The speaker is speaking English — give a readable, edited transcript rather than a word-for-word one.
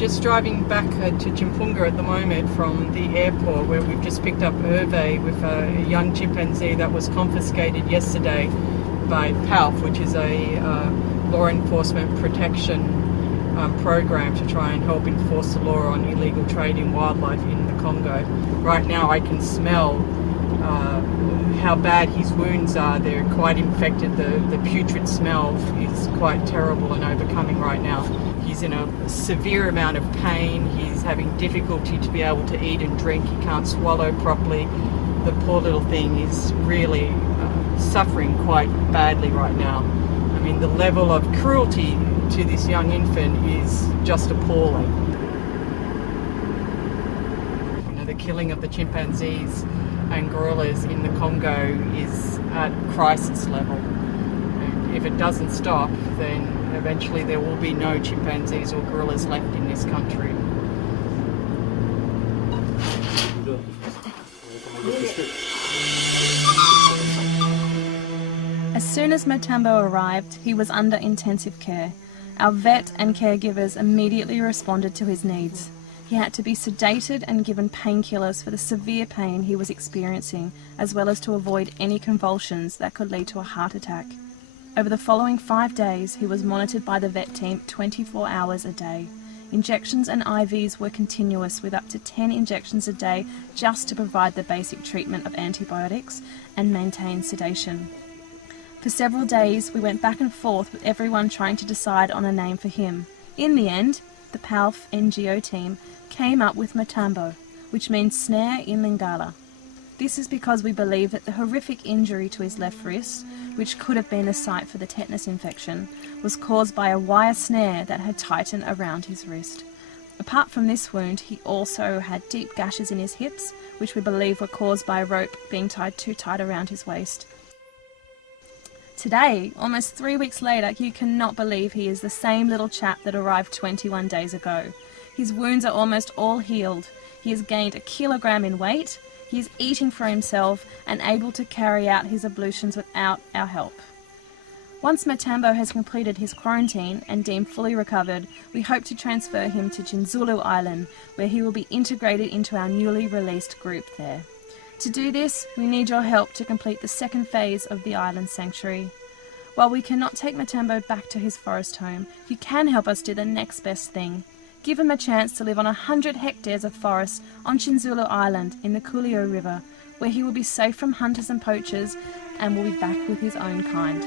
just driving back to Tchimpounga at the moment from the airport, where we've just picked up Hervé with a young chimpanzee that was confiscated yesterday by PALF, which is a law enforcement protection program to try and help enforce the law on illegal trade in wildlife in the Congo. Right now I can smell how bad his wounds are. They're quite infected. The putrid smell is quite terrible and overcoming right now. He's in a severe amount of pain. He's having difficulty to be able to eat and drink. He can't swallow properly. The poor little thing is really suffering quite badly right now. I mean, the level of cruelty to this young infant is just appalling. You know, the killing of the chimpanzees and gorillas in the Congo is at crisis level. And if it doesn't stop, then eventually there will be no chimpanzees or gorillas left in this country. As soon as Motambo arrived, he was under intensive care. Our vet and caregivers immediately responded to his needs. He had to be sedated and given painkillers for the severe pain he was experiencing, as well as to avoid any convulsions that could lead to a heart attack. Over the following 5 days, he was monitored by the vet team 24 hours a day. Injections and IVs were continuous, with up to 10 injections a day just to provide the basic treatment of antibiotics and maintain sedation. For several days, we went back and forth with everyone trying to decide on a name for him. In the end, the PALF NGO team came up with Motambo, which means snare in Lingala. This is because we believe that the horrific injury to his left wrist, which could have been the site for the tetanus infection, was caused by a wire snare that had tightened around his wrist. Apart from this wound, he also had deep gashes in his hips, which we believe were caused by a rope being tied too tight around his waist. Today, almost 3 weeks later, you cannot believe he is the same little chap that arrived 21 days ago. His wounds are almost all healed. He has gained 1 kilogram in weight. He is eating for himself and able to carry out his ablutions without our help. Once Motambo has completed his quarantine and deemed fully recovered, we hope to transfer him to Chinzulu Island, where he will be integrated into our newly released group there. To do this, we need your help to complete the second phase of the island sanctuary. While we cannot take Motambo back to his forest home, you can help us do the next best thing. Give him a chance to live on 100 hectares of forest on Chinzulu Island in the Kulio River, where he will be safe from hunters and poachers and will be back with his own kind.